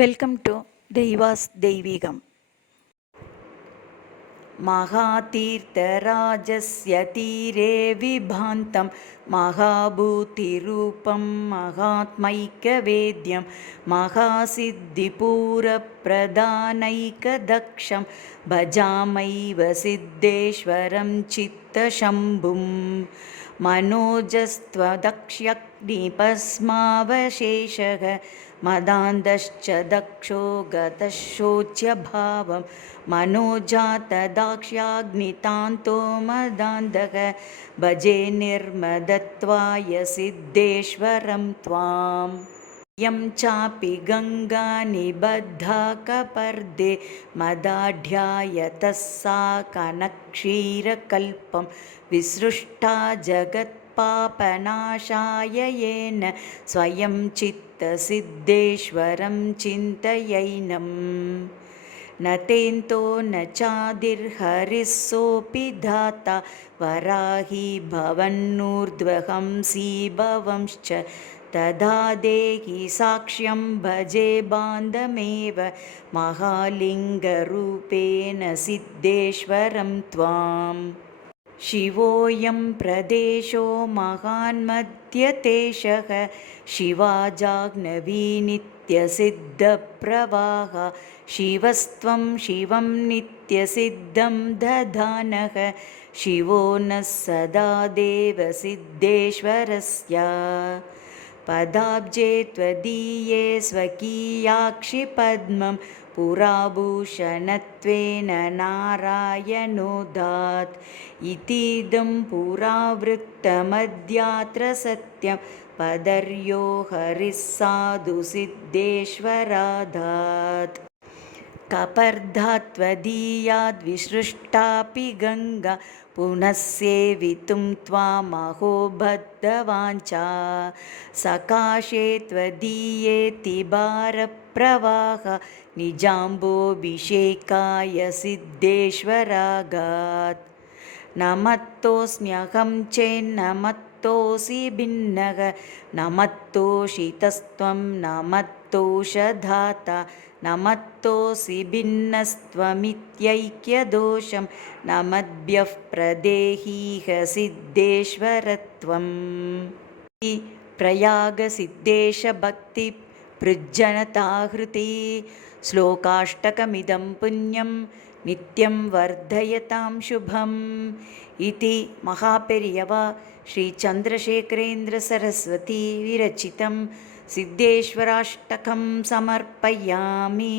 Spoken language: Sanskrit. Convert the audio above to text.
Welcome to దైవాస్ దైవీగం. महातीर्थराजस्य तीरे विभान्तं महाभूतिरूपं महात्मैकवेद्यं महासिद्धिपूरप्रदानैकदक्षं भजामैव सिद्धेश्वरं चित्तशम्भुं मनोजस्त्वदक्ष्यग्निभस्मावशेषः मदान्धश्च दक्षो गतशोच्यभावं मनोजातदाक्ष्याग्नितान्तो मदान्धः भजे निर्मदत्वाय सिद्धेश्वरं त्वाम्। यं चापि गङ्गा निबद्धा कपर्दे मदाढ्यायतः सा कनक्षीरकल्पं विसृष्टा जगत्पापनाशाय येन स्वयं चित्तसिद्धेश्वरं चिन्तयैनम्। न तेन्तो न चादिर्हरिः सोऽपि धाता वराही भवन्नूर्ध्वहंसी भवंश्च तदा देहि साक्ष्यं भजे बान्धमेव महालिङ्गरूपेण सिद्धेश्वरं त्वाम्। शिवोऽयं प्रदेशो महान्मध्यतेशः शिवाजाह्नवी नित्यसिद्धप्रवाह शिवस्त्वं शिवं नित्यसिद्धं दधानः शिवो नः सदा देवसिद्धेश्वरस्य पदाब्जे त्वदीये स्वकीयाक्षि पद्मं पुराभूषणत्वेन नारायणोदात् इतीदं पुरावृत्तमद्यात्र सत्यं पदर्यो हरिः साधु सिद्धेश्वरादात् कपर्धात् त्वदीयाद्विसृष्टापि गङ्गा पुनः सेवितुं त्वामहो बद्धवाञ्छा सकाशे त्वदीयेतिबारप्रवाह निजाम्बोऽभिषेकाय सिद्धेश्वरागात् नमत्तोऽस्म्यहं चेन्नमत्तोऽसि भिन्नः नमत्तोषितस्त्वं नमत्तोषधाता नमत्तोऽसि भिन्नस्त्वमित्यैक्यदोषं नमद्भ्यः प्रदेहीह सिद्धेश्वरत्वम्। प्रयागसिद्धेशभक्तिपृज्जनताहृति श्लोकाष्टकमिदं पुण्यं नित्यं वर्धयतां शुभम् इति महापेरियवा श्रीचन्द्रशेखरेन्द्रसरस्वती विरचितं सिद्धेश्वराष्टकं समर्पयामि।